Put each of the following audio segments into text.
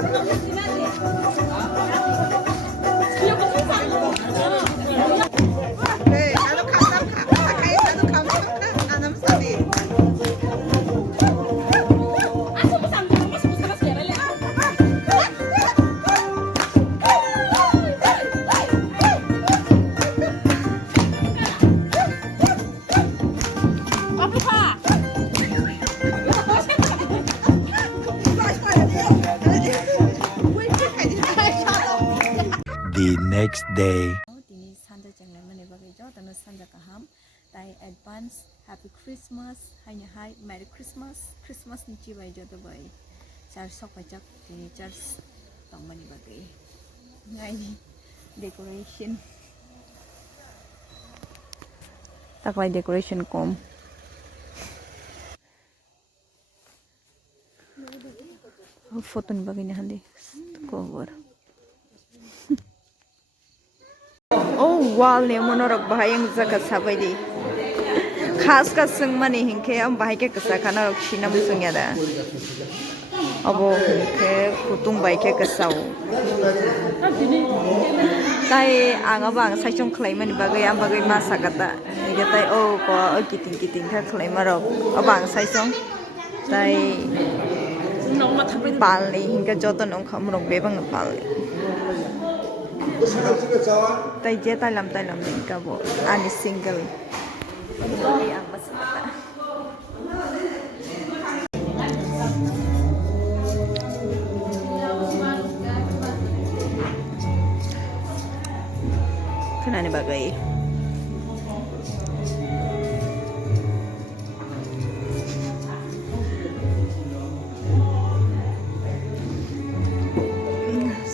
네, 나도 가까이 나도 감사합니다. 안 함사비. The next day. Tini sanja jangan mana bagai jo, tanah sanja kaham. Tai advance Happy Christmas, hanya hai Merry Christmas, Christmas ni cibai jo tu bayi. Char sok pajak tini char tong mana bagai. Ngai ni decoration. Tak lagi decoration kom. Foto ni bagai ni handi cover. Oh wall ne monorok bahayang zakat sabai di khas ka sung mani hingke am bahai ke kasa kana rok shinam sung yada abo ke kutung bai ke kasau tai anga bang saisong khlai mani bagai am bagai ma sakata ege tai o ko kiting ka khlai marok abang saisong tai palni hingka joton ong khamrok bebang palni tai je tai lam ning ka bo ani single ang masata kana ni bagay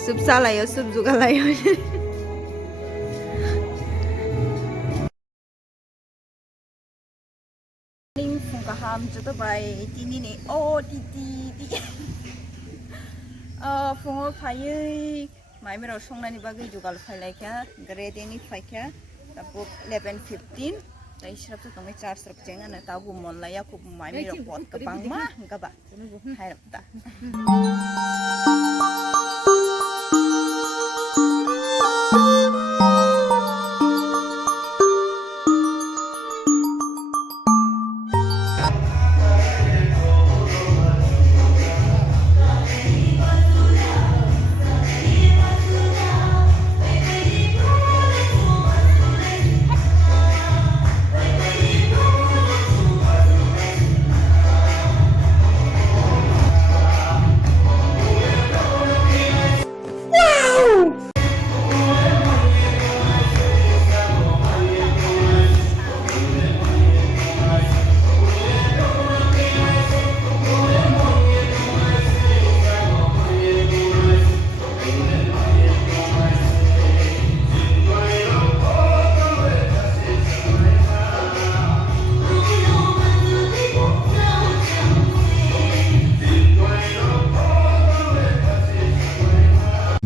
Sup salayo, sup juga layo. Ning fungkaham joto bai tini ni oh titi. Fungo phai mai mero songnani bagai jugal phailai kya grade ni phaikya tapo 11:15 tai shrap to tongai charge rap chenga na tabu mon la ya ku mai mero pot ka pangma ka ba hai rap ta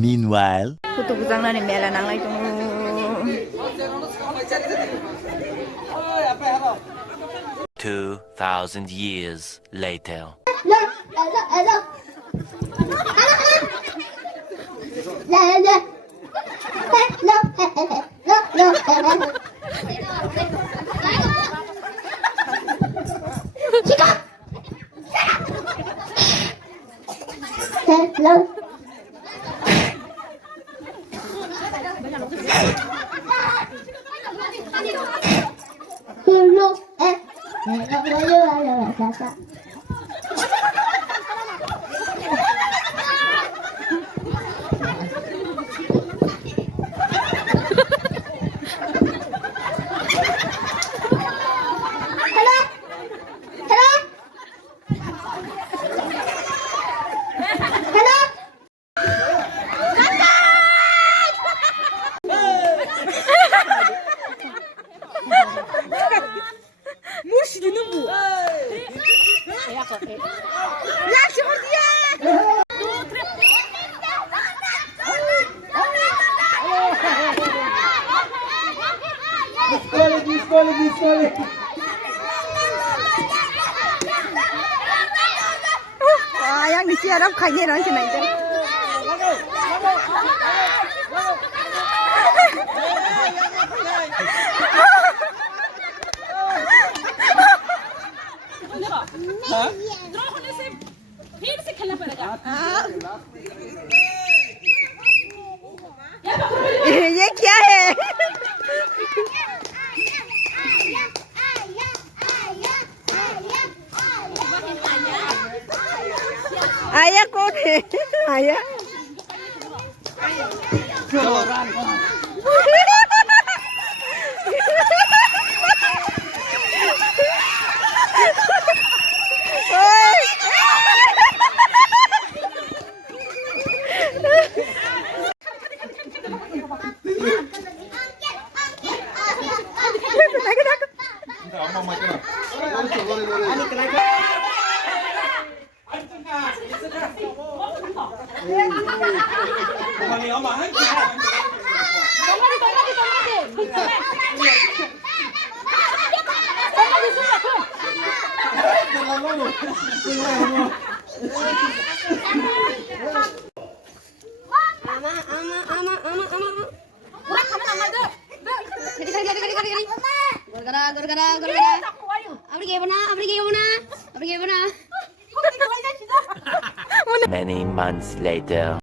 Meanwhile, Kutu bujang na ni mela nang lai tu 2,000 years later. Yang disiarap kaya orang sini ये क्या है? आया कौन है? आया Many months later.